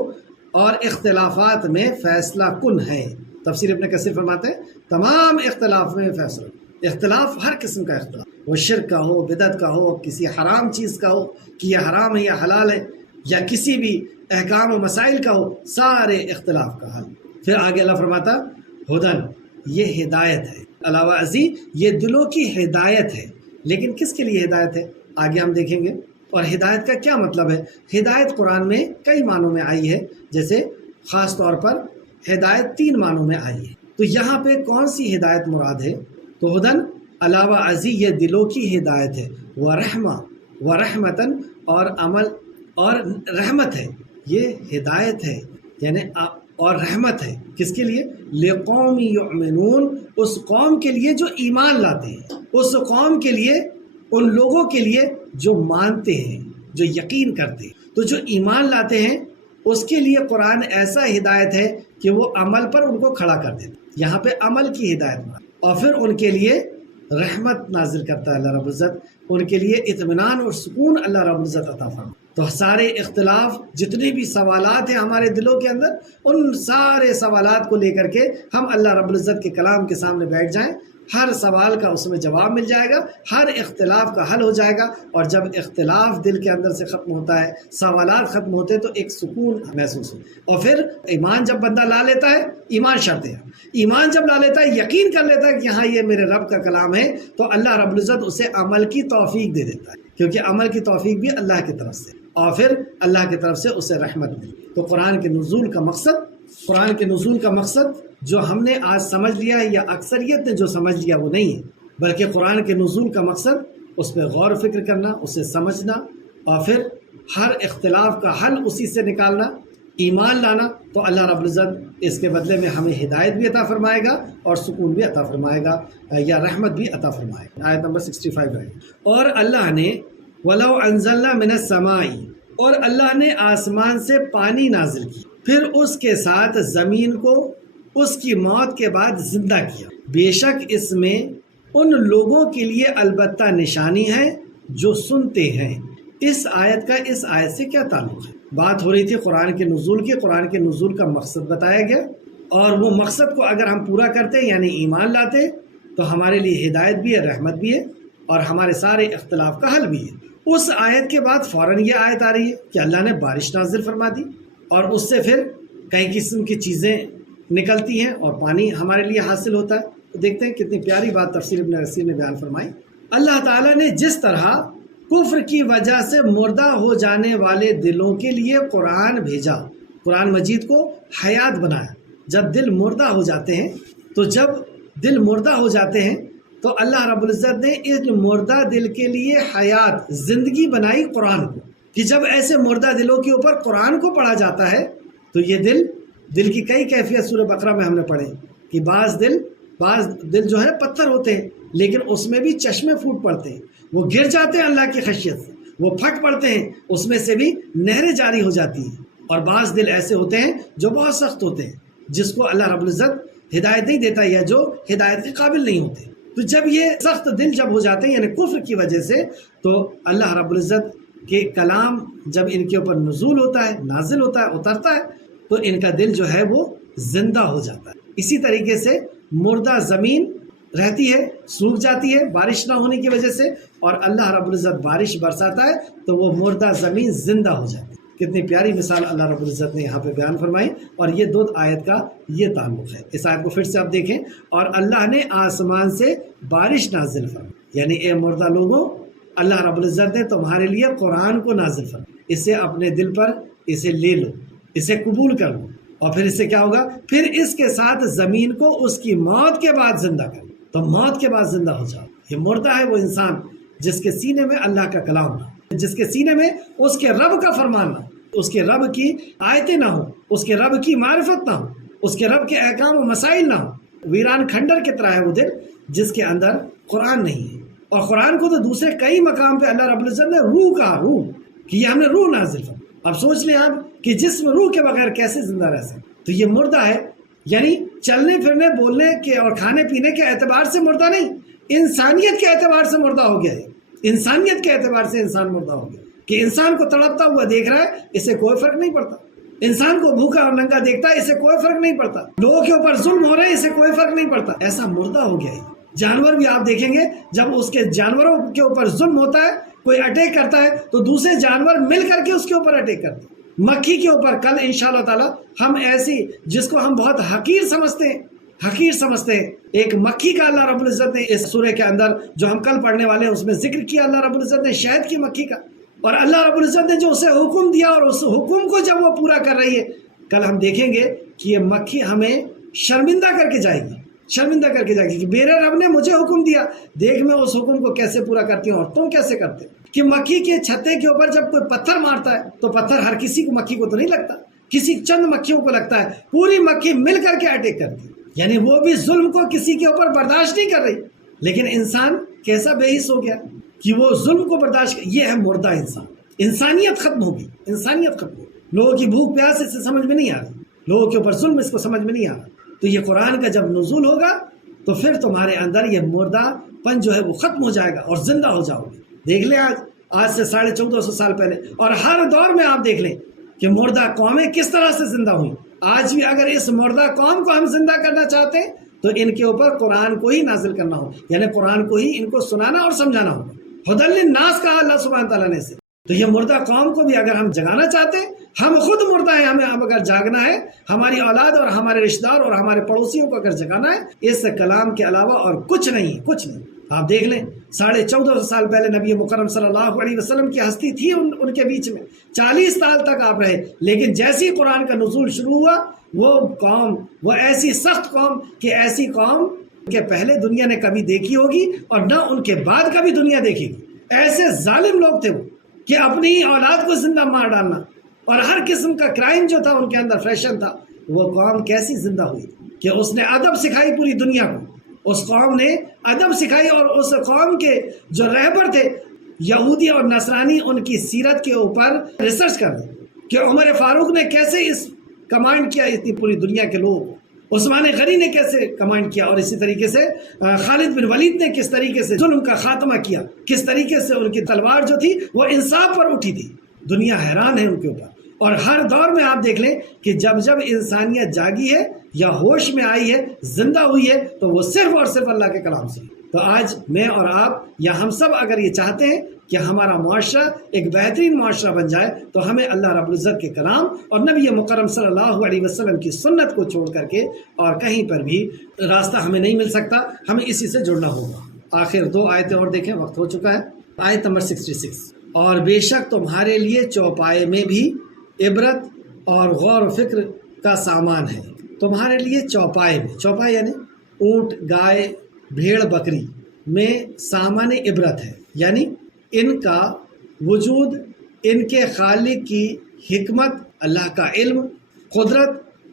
اور اختلافات میں فیصلہ کن ہے۔ تفسیر ابن کثیر فرماتے ہیں تمام اختلاف میں فیصلہ، اختلاف ہر قسم کا اختلاف، وہ شرک کا ہو، بدعت کا ہو، کسی حرام چیز کا ہو کہ یہ حرام ہے یا حلال ہے، یا کسی بھی احکام و مسائل کا ہو، سارے اختلاف کا حل۔ پھر آگے اللہ فرماتا ہدن، یہ ہدایت ہے، علاوہ ازیں یہ دلوں کی ہدایت ہے۔ لیکن کس کے لیے ہدایت ہے آگے ہم دیکھیں گے۔ اور ہدایت کا کیا مطلب ہے؟ ہدایت قرآن میں کئی معنوں میں آئی ہے، جیسے خاص طور پر ہدایت 3 معنوں میں آئی ہے۔ تو یہاں پہ کون سی ہدایت مراد ہے؟ تو ہدن علاوہ ازیں یہ دلوں کی ہدایت ہے، ورحمہ ورحمتن، اور عمل اور رحمت ہے، یہ ہدایت ہے یعنی اور رحمت ہے کس کے لیے؟ لقوم یؤمنون، اس قوم کے لیے جو ایمان لاتے ہیں، اس قوم کے لیے، ان لوگوں کے لیے جو مانتے ہیں، جو یقین کرتے ہیں۔ تو جو ایمان لاتے ہیں اس کے لیے قرآن ایسا ہدایت ہے کہ وہ عمل پر ان کو کھڑا کر دیتا ہے، یہاں پہ عمل کی ہدایت مراد، اور پھر ان کے لیے رحمت نازل کرتا ہے اللہ رب العزت، ان کے لیے اطمینان اور سکون اللہ رب العزت عطا فرماتا ہے۔ تو سارے اختلاف، جتنے بھی سوالات ہیں ہمارے دلوں کے اندر، ان سارے سوالات کو لے کر کے ہم اللہ رب العزت کے کلام کے سامنے بیٹھ جائیں، ہر سوال کا اس میں جواب مل جائے گا، ہر اختلاف کا حل ہو جائے گا۔ اور جب اختلاف دل کے اندر سے ختم ہوتا ہے، سوالات ختم ہوتے ہیں، تو ایک سکون محسوس ہوتا ہے۔ اور پھر ایمان جب بندہ لا لیتا ہے، ایمان شرط ہے، ایمان جب لا لیتا ہے، یقین کر لیتا ہے کہ ہاں یہ میرے رب کا کلام ہے، تو اللہ رب العزت اسے عمل کی توفیق دے دیتا ہے، کیونکہ عمل کی توفیق بھی اللہ کی طرف سے، اور پھر اللہ کی طرف سے اسے رحمت ملی۔ تو قرآن کے نزول کا مقصد جو ہم نے آج سمجھ لیا ہے، یا اکثریت نے جو سمجھ لیا وہ نہیں ہے، بلکہ قرآن کے نزول کا مقصد اس پہ غور و فکر کرنا، اسے سمجھنا، اور پھر ہر اختلاف کا حل اسی سے نکالنا، ایمان لانا۔ تو اللہ رب العزت اس کے بدلے میں ہمیں ہدایت بھی عطا فرمائے گا اور سکون بھی عطا فرمائے گا، یا رحمت بھی عطا فرمائے گا۔ آیت نمبر 65 ہے، اور اللہ نے وَلَوْ أَنزَلْنَا مِنَ السَّمَاءِ، اور اللہ نے آسمان سے پانی نازل کی، پھر اس کے ساتھ زمین کو اس کی موت کے بعد زندہ کیا، بے شک اس میں ان لوگوں کے لیے البتہ نشانی ہے جو سنتے ہیں۔ اس آیت کا اس آیت سے کیا تعلق ہے؟ بات ہو رہی تھی قرآن کے نزول کی، قرآن کے نزول کا مقصد بتایا گیا، اور وہ مقصد کو اگر ہم پورا کرتے یعنی ایمان لاتے تو ہمارے لیے ہدایت بھی ہے، رحمت بھی ہے، اور ہمارے سارے اختلاف کا حل بھی ہے۔ اس آیت کے بعد فوراً یہ آیت آ رہی ہے کہ اللہ نے بارش نازل فرما دی، اور اس سے پھر کئی قسم کی چیزیں نکلتی ہیں اور پانی ہمارے لیے حاصل ہوتا ہے۔ تو دیکھتے ہیں کتنی پیاری بات تفسیر ابن کثیر نے بیان فرمائی۔ اللہ تعالیٰ نے جس طرح کفر کی وجہ سے مردہ ہو جانے والے دلوں کے لیے قرآن بھیجا، قرآن مجید کو حیات بنایا۔ جب دل مردہ ہو جاتے ہیں، تو جب دل مردہ ہو جاتے ہیں تو اللہ رب العزت نے اس مردہ دل کے لیے حیات، زندگی بنائی قرآن کو، کہ جب ایسے مردہ دلوں کے اوپر قرآن کو پڑھا جاتا ہے تو یہ دل کی کئی کیفیت سورہ بقرہ میں ہم نے پڑھے کہ بعض دل جو ہے پتھر ہوتے ہیں لیکن اس میں بھی چشمے پھوٹ پڑتے ہیں، وہ گر جاتے ہیں اللہ کی خشیت سے، وہ پھٹ پڑتے ہیں، اس میں سے بھی نہریں جاری ہو جاتی ہیں۔ اور بعض دل ایسے ہوتے ہیں جو بہت سخت ہوتے ہیں، جس کو اللہ رب العزت ہدایت نہیں دیتا یا جو ہدایت کے قابل نہیں ہوتے۔ تو جب یہ سخت دل جب ہو جاتے ہیں یعنی کفر کی وجہ سے، تو اللہ رب العزت کے کلام جب ان کے اوپر نزول ہوتا ہے، نازل ہوتا ہے، اترتا ہے، تو ان کا دل جو ہے وہ زندہ ہو جاتا ہے۔ اسی طریقے سے مردہ زمین رہتی ہے، سوکھ جاتی ہے بارش نہ ہونے کی وجہ سے، اور اللہ رب العزت بارش برساتا ہے تو وہ مردہ زمین زندہ ہو جاتی ہے۔ کتنی پیاری مثال اللہ رب العزت نے یہاں پہ بیان فرمائی، اور یہ 2 آیت کا یہ تعلق ہے۔ اس آیت کو پھر سے آپ دیکھیں، اور اللہ نے آسمان سے بارش نازل فرمائی، یعنی اے مردہ لوگوں، اللہ رب العزت نے تمہارے لیے قرآن کو نازل فرمایا، اسے اپنے دل پر اسے لے لو، اسے قبول کر لو، اور پھر اس سے کیا ہوگا؟ پھر اس کے ساتھ زمین کو اس کی موت کے بعد زندہ کر لو، تو موت کے بعد زندہ ہو جاؤ۔ یہ مردہ ہے وہ انسان جس کے سینے میں اللہ کا کلام نہ، جس کے سینے میں اس کے رب کا فرمان نہ، اس کے رب کی آیتیں نہ ہوں، اس کے رب کی معرفت نہ ہو، اس کے رب کے احکام و مسائل نہ ہو۔ ویران کھنڈر کی طرح ہے وہ دل جس کے اندر قرآن نہیں ہے۔ اور قرآن کو تو دوسرے کئی مقام پہ اللہ رب العزت نے روح کہا، روح، کہ یہ ہم نے روح نازل فرمائی۔ اب سوچ لیں آپ کہ جسم روح کے بغیر کیسے زندہ رہ سکتے؟ تو یہ مردہ ہے، یعنی چلنے پھرنے، بولنے کے اور کھانے پینے کے اعتبار سے مردہ نہیں، انسانیت کے اعتبار سے مردہ ہو گیا ہے۔ انسانیت کے اعتبار سے انسان مردہ ہو گیا، کہ انسان کو تڑپتا ہوا دیکھ رہا ہے، اسے کوئی فرق نہیں پڑتا۔ انسان کو بھوکا اور ننگا دیکھتا ہے، اسے کوئی فرق نہیں پڑتا۔ لوگوں کے اوپر ظلم ہو رہے ہیں، اسے کوئی فرق نہیں پڑتا۔ ایسا مردہ ہو گیا ہے۔ جانور بھی آپ دیکھیں گے، جب اس کے جانوروں کے اوپر ظلم ہوتا ہے، کوئی اٹیک کرتا ہے تو دوسرے جانور مل کر کے اس کے اوپر اٹیک کرتے ہیں۔ مکھی کے اوپر کل انشاءاللہ تعالی ہم ایسی، جس کو ہم بہت حقیر سمجھتے ہیں، ایک مکھی کا اللہ رب العزت نے اس سورہ کے اندر جو ہم کل پڑھنے والے ہیں اس میں ذکر کیا اللہ رب العزت نے شہد کی مکھی کا، اور اللہ رب العزت نے جو اسے حکم دیا اور اس حکم کو جب وہ پورا کر رہی ہے، کل ہم دیکھیں گے کہ یہ مکھی ہمیں شرمندہ کر کے جائے گی کہ میرے رب نے مجھے حکم دیا، دیکھ میں اس حکم کو کیسے پورا کرتی ہوں اور تم کیسے کرتے ہو۔ کہ مکھی کے چھتے کے اوپر جب کوئی پتھر مارتا ہے تو پتھر ہر کسی کو، مکھی کو تو نہیں لگتا، کسی چند مکھیوں کو لگتا ہے، پوری مکھی مل کر کے اٹیک کرتی ہے، یعنی وہ بھی ظلم کو کسی کے اوپر برداشت نہیں کر رہی۔ لیکن انسان کیسا بے حس ہو گیا کہ وہ ظلم کو برداشت یہ ہے مردہ انسان۔ انسانیت ختم ہوگی، لوگوں کی بھوک پیاس اس سے سمجھ میں نہیں آ رہی، لوگوں کے اوپر ظلم اس کو سمجھ میں نہیں آ رہا۔ تو یہ قرآن کا جب نزول ہوگا تو پھر تمہارے اندر یہ مردہ پن جو ہے وہ ختم ہو جائے گا اور زندہ ہو جاؤ گے۔ دیکھ لیں آج سے 1450 سال پہلے اور ہر دور میں آپ دیکھ لیں کہ مردہ قومیں کس طرح سے زندہ ہوئیں۔ آج بھی اگر اس مردہ قوم کو ہم زندہ کرنا چاہتے ہیں تو ان کے اوپر قرآن کو ہی نازل کرنا ہو، یعنی قرآن کو ہی ان کو سنانا اور سمجھانا ہوگا۔ ہدی للناس کہا اللہ سبحانہ تعالیٰ نے سے۔ تو یہ مردہ قوم کو بھی اگر ہم جگانا چاہتے ہیں، ہم خود مردہ ہیں، ہمیں اب اگر جاگنا ہے، ہماری اولاد اور ہمارے رشتہ دار اور ہمارے پڑوسیوں کو اگر جگانا ہے، اس کلام کے علاوہ اور کچھ نہیں۔ آپ دیکھ لیں 1450 سال پہلے نبی مکرم صلی اللہ علیہ وسلم کی ہستی تھی ان کے بیچ میں، 40 سال تک آپ رہے، لیکن جیسی قرآن کا نزول شروع ہوا وہ قوم، وہ ایسی سخت قوم کہ ایسی قوم کہ پہلے دنیا نے کبھی دیکھی ہوگی اور نہ ان کے بعد کبھی دنیا دیکھے گی۔ ایسے ظالم لوگ تھے وہ کہ اپنی ہی اولاد کو زندہ مار ڈالنا اور ہر قسم کا کرائم جو تھا ان کے اندر فیشن تھا۔ وہ قوم کیسی زندہ ہوئی کہ اس نے ادب سکھائی پوری دنیا کو، اس قوم نے ادب سکھائی، اور اس قوم کے جو رہبر تھے یہودی اور نصرانی، ان کی سیرت کے اوپر ریسرچ کر رہے کہ عمر فاروق نے کیسے اس کمانڈ کیا اتنی پوری دنیا کے لوگوں کو، عثمان غنی نے کیسے کمانڈ کیا، اور اسی طریقے سے خالد بن ولید نے کس طریقے سے ظلم کا خاتمہ کیا، کس طریقے سے ان کی تلوار جو تھی وہ انصاف پر اٹھی تھی۔ دنیا حیران ہے ان کے اوپر۔ اور ہر دور میں آپ دیکھ لیں کہ جب انسانیت جاگی ہے یا ہوش میں آئی ہے، زندہ ہوئی ہے، تو وہ صرف اور صرف اللہ کے کلام سے۔ تو آج میں اور آپ یا ہم سب اگر یہ چاہتے ہیں کہ ہمارا معاشرہ ایک بہترین معاشرہ بن جائے تو ہمیں اللہ رب العزت کے کلام اور نبی مکرم صلی اللہ علیہ وسلم کی سنت کو چھوڑ کر کے اور کہیں پر بھی راستہ ہمیں نہیں مل سکتا، ہمیں اسی سے جڑنا ہوگا۔ آخر 2 آیتیں اور دیکھیں، وقت ہو چکا ہے۔ آیت نمبر 66، اور بے شک تمہارے لیے چوپائے میں بھی عبرت اور غور و فکر کا سامان ہے۔ تمہارے لیے چوپائے میں، چوپائے یعنی اونٹ، گائے، بھیڑ، بکری، میں سامان عبرت ہے، یعنی ان کا وجود ان کے خالق کی حکمت، اللہ کا علم، قدرت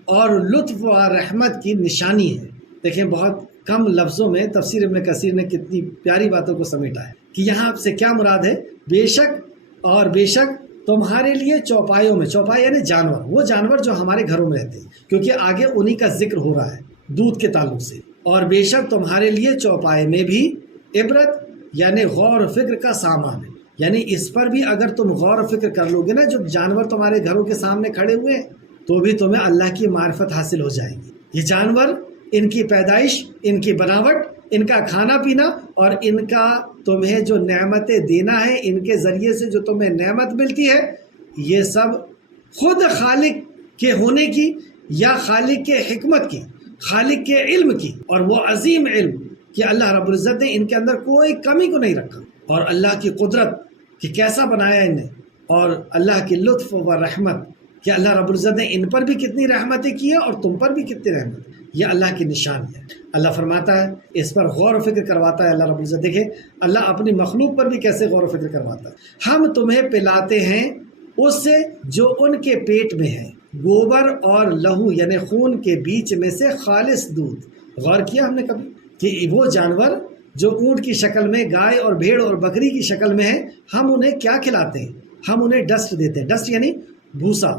اور لطف و رحمت کی نشانی ہے۔ دیکھیں بہت کم لفظوں میں تفسیر ابن کثیر نے کتنی پیاری باتوں کو سمیٹا ہے کہ یہاں سے کیا مراد ہے، بے شک تمہارے لیے چوپایوں میں، چوپائے یعنی جانور، وہ جانور جو ہمارے گھروں میں رہتے ہیں، کیونکہ آگے انہی کا ذکر ہو رہا ہے دودھ کے تعلق سے، اور بے شک تمہارے لیے چوپائے میں بھی عبرت یعنی غور و فکر کا سامان ہے، یعنی اس پر بھی اگر تم غور و فکر کر لو گے نا، جو جانور تمہارے گھروں کے سامنے کھڑے ہوئے ہیں، تو بھی تمہیں اللہ کی معرفت حاصل ہو جائے گی۔ یہ جانور، ان کی پیدائش، ان کی بناوٹ، ان کا کھانا پینا اور ان کا تمہیں جو نعمتیں دینا ہے، ان کے ذریعے سے جو تمہیں نعمت ملتی ہے، یہ سب خود خالق کے ہونے کی یا خالق کے حکمت کی، خالق کے علم کی، اور وہ عظیم علم کہ اللہ رب العزت نے ان کے اندر کوئی کمی کو نہیں رکھا، اور اللہ کی قدرت کہ کیسا بنایا انہیں، اور اللہ کی لطف و رحمت کہ اللہ رب العزت نے ان پر بھی کتنی رحمتیں کی ہیں اور تم پر بھی کتنی رحمت، یہ اللہ کی نشانی ہے۔ اللہ فرماتا ہے، اس پر غور و فکر کرواتا ہے اللہ رب العزت۔ دیکھیں اللہ اپنی مخلوق پر بھی کیسے غور و فکر کرواتا ہے۔ ہم تمہیں پلاتے ہیں اس سے جو ان کے پیٹ میں ہے، گوبر اور لہو یعنی خون کے بیچ میں سے خالص دودھ۔ غور کیا ہم نے کبھی کہ وہ جانور جو اونٹ کی شکل میں، گائے اور بھیڑ اور بکری کی شکل میں ہے، ہم انہیں کیا کھلاتے ہیں؟ ہم انہیں ڈسٹ دیتے ہیں۔ ڈسٹ یعنی بھوسا،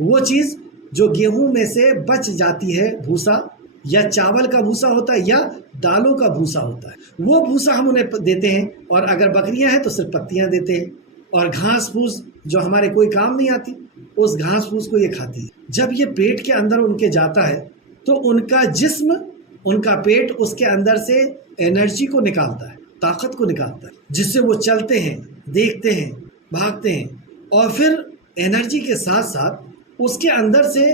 وہ چیز جو گیہوں میں سے بچ جاتی ہے، بھوسا یا چاول کا بھوسا ہوتا ہے یا دالوں کا بھوسا ہوتا ہے، وہ بھوسا ہم انہیں دیتے ہیں، اور اگر بکریاں ہیں تو صرف پتیاں دیتے ہیں، اور گھاس پھوس جو ہمارے کوئی کام نہیں آتی، اس گھاس پھوس کو یہ کھاتی ہے۔ جب یہ پیٹ کے اندر ان کے جاتا ہے تو ان کا جسم، ان کا پیٹ اس کے اندر سے انرجی کو نکالتا ہے، طاقت کو نکالتا ہے، جس سے وہ چلتے ہیں، دیکھتے ہیں، بھاگتے ہیں، اور پھر انرجی کے ساتھ ساتھ اس کے اندر سے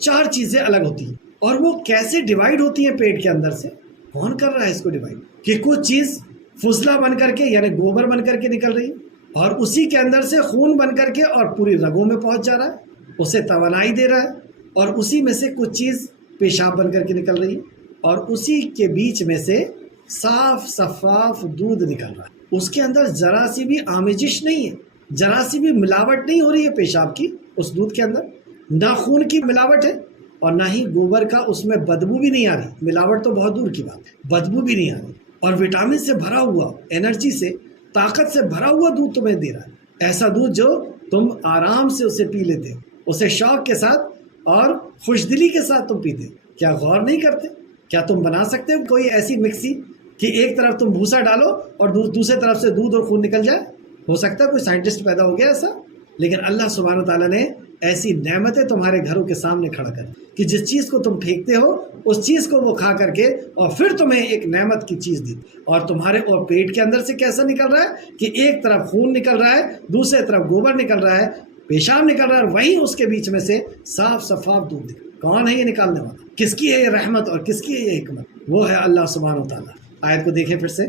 4 چیزیں الگ ہوتی ہیں، اور وہ کیسے ڈیوائیڈ ہوتی ہیں پیٹ کے اندر سے؟ کون کر رہا ہے اس کو ڈیوائیڈ؟ کہ کچھ چیز فضلہ بن کر کے یعنی گوبر بن کر کے نکل رہی ہے، اور اسی کے اندر سے خون بن کر کے اور پوری رگوں میں پہنچ جا رہا ہے، اسے توانائی دے رہا ہے، اور اسی میں سے کچھ چیز پیشاب بن کر کے نکل رہی ہے، اور اسی کے بیچ میں سے صاف شفاف دودھ نکل رہا ہے۔ اس کے اندر ذرا سی بھی آمیزش نہیں ہے، ذرا سی بھی ملاوٹ نہیں ہو رہی ہے پیشاب کی اس دودھ کے اندر، نہ خون کی ملاوٹ ہے اور نہ ہی گوبر کا اس میں بدبو بھی نہیں آ رہی، ملاوٹ تو بہت دور کی بات ہے، بدبو بھی نہیں آ رہی، اور وٹامن سے بھرا ہوا، انرجی سے، طاقت سے بھرا ہوا دودھ تمہیں دے رہا ہے، ایسا دودھ جو تم آرام سے اسے پی لیتے، اسے شوق کے ساتھ اور خوش دلی کے ساتھ تم پیتے۔ کیا غور نہیں کرتے؟ کیا تم بنا سکتے ہو کوئی ایسی مکسی کہ ایک طرف تم بھوسا ڈالو اور دوسرے طرف سے دودھ اور خون نکل جائے؟ ہو سکتا ہے کوئی سائنٹسٹ پیدا ہو گیا ایسا؟ لیکن اللہ سبحانہ تعالیٰ نے ایسی نعمتیں تمہارے گھروں کے سامنے کھڑا کر کہ جس چیز کو تم پھینکتے ہو اس چیز کو وہ کھا کر کے اور پھر تمہیں ایک نعمت کی چیز دی، اور تمہارے اور پیٹ کے اندر سے کیسا نکل رہا ہے کہ ایک طرف خون نکل رہا ہے، دوسرے طرف گوبر نکل رہا ہے، پیشاب نکل رہا ہے، اور وہیں اس کے بیچ میں سے صاف شفاف دودھ نکل۔ کون ہے یہ نکالنے والا؟ کس کی ہے یہ رحمت اور کس کی ہے یہ حکمت؟ وہ ہے اللہ سبحانہ وتعالیٰ۔ آیت کو دیکھیں پھر سے،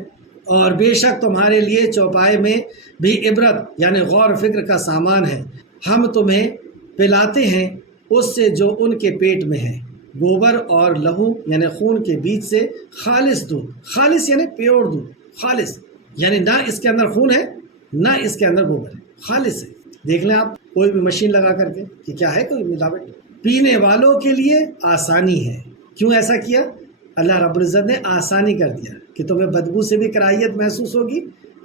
اور بے شک تمہارے لیے چوپائے میں بھی عبرت یعنی غور و فکر کا سامان ہے، ہم تمہیں پلاتے ہیں اس سے جو ان کے پیٹ میں ہے، گوبر اور لہو یعنی خون کے بیچ سے خالص دودھ، خالص یعنی پیور دودھ، خالص یعنی نہ اس کے اندر خون ہے نہ اس کے اندر گوبر ہے، خالص ہے۔ دیکھ لیں آپ کوئی بھی مشین لگا کر کے کہ کیا ہے کوئی ملاوٹ؟ پینے والوں کے لیے آسانی ہے۔ کیوں ایسا کیا؟ اللہ رب العزت نے آسانی کر دیا کہ تمہیں بدبو سے بھی کراہیت محسوس ہوگی،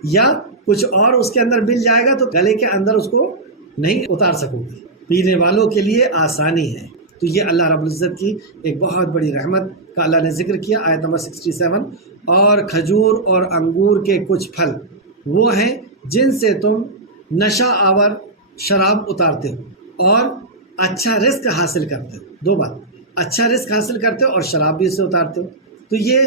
یا کچھ اور اس کے اندر مل جائے گا تو گلے کے اندر اس کو نہیں اتار سکو گی۔ پینے والوں کے لیے آسانی ہے۔ تو یہ اللہ رب العزت کی ایک بہت بڑی رحمت کا اللہ نے ذکر کیا، آیت نمبر 67۔ اور کھجور اور انگور کے کچھ پھل وہ ہیں جن سے تم نشہ آور شراب اتارتے ہو اور اچھا رزق حاصل کرتے ہو۔ 2 بات، اچھا رزق حاصل کرتے ہو اور شراب بھی اسے اتارتے ہو۔ تو یہ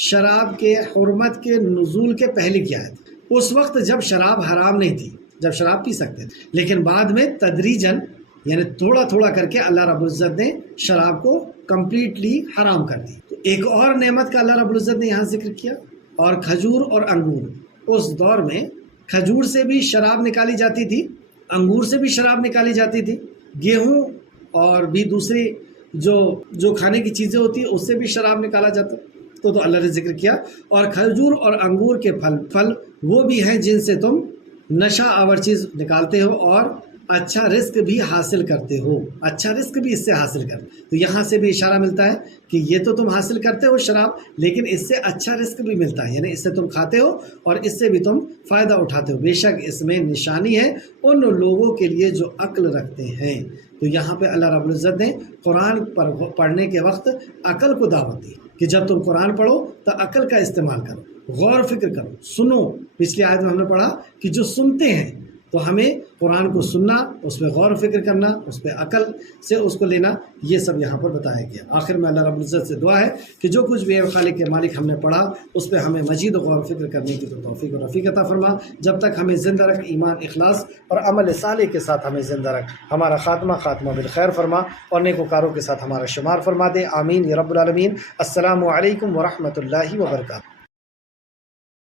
شراب کے حرمت کے نزول کے پہلے کی آیت، اس وقت جب شراب حرام نہیں تھی، جب شراب پی سکتے تھے، لیکن بعد میں تدریجاً یعنی تھوڑا تھوڑا کر کے اللہ رب العزت نے شراب کو کمپلیٹلی حرام کر دی۔ تو ایک اور نعمت کا اللہ رب العزت نے یہاں ذکر کیا، اور کھجور اور انگور۔ اس دور میں کھجور سے بھی شراب نکالی جاتی تھی، انگور سے بھی شراب نکالی جاتی تھی، گیہوں اور بھی دوسری جو کھانے کی چیزیں ہوتی ہیں اس سے بھی شراب نکالا جاتا۔ کو تو اللہ نے ذکر کیا، اور کھجور اور انگور کے پھل وہ بھی ہیں جن سے تم نشہ آور چیز نکالتے ہو اور اچھا رزق بھی حاصل کرتے ہو، اچھا رزق بھی اس سے حاصل کر۔ تو یہاں سے بھی اشارہ ملتا ہے کہ یہ تو تم حاصل کرتے ہو شراب، لیکن اس سے اچھا رزق بھی ملتا ہے، یعنی اس سے تم کھاتے ہو اور اس سے بھی تم فائدہ اٹھاتے ہو۔ بے شک اس میں نشانی ہے ان لوگوں کے لیے جو عقل رکھتے ہیں۔ تو یہاں پہ اللہ رب العزت نے قرآن پر پڑھنے کے وقت عقل کو دعوت دی کہ جب تم قرآن پڑھو تو عقل کا استعمال کرو، غور و فکر کرو، سنو۔ پچھلی آیت میں ہم نے پڑھا کہ جو سنتے ہیں تو ہمیں قرآن کو سننا، اس پہ غور و فکر کرنا، اس پہ عقل سے اس کو لینا، یہ سب یہاں پر بتایا گیا۔ آخر میں اللہ رب العزت سے دعا ہے کہ جو کچھ بھی خالق کے مالک ہم نے پڑھا اس پہ ہمیں مزید غور و فکر کرنے کی تو توفیق و رفیق عطا فرما۔ جب تک ہمیں زندہ رکھ، ایمان، اخلاص اور عمل صالح کے ساتھ ہمیں زندہ رکھ، ہمارا خاتمہ بالخیر فرما اور نیکوکاروں کے ساتھ ہمارا شمار فرما دے، آمین یا رب العالمین۔ السلام علیکم ورحمۃ اللہ وبرکاتہ۔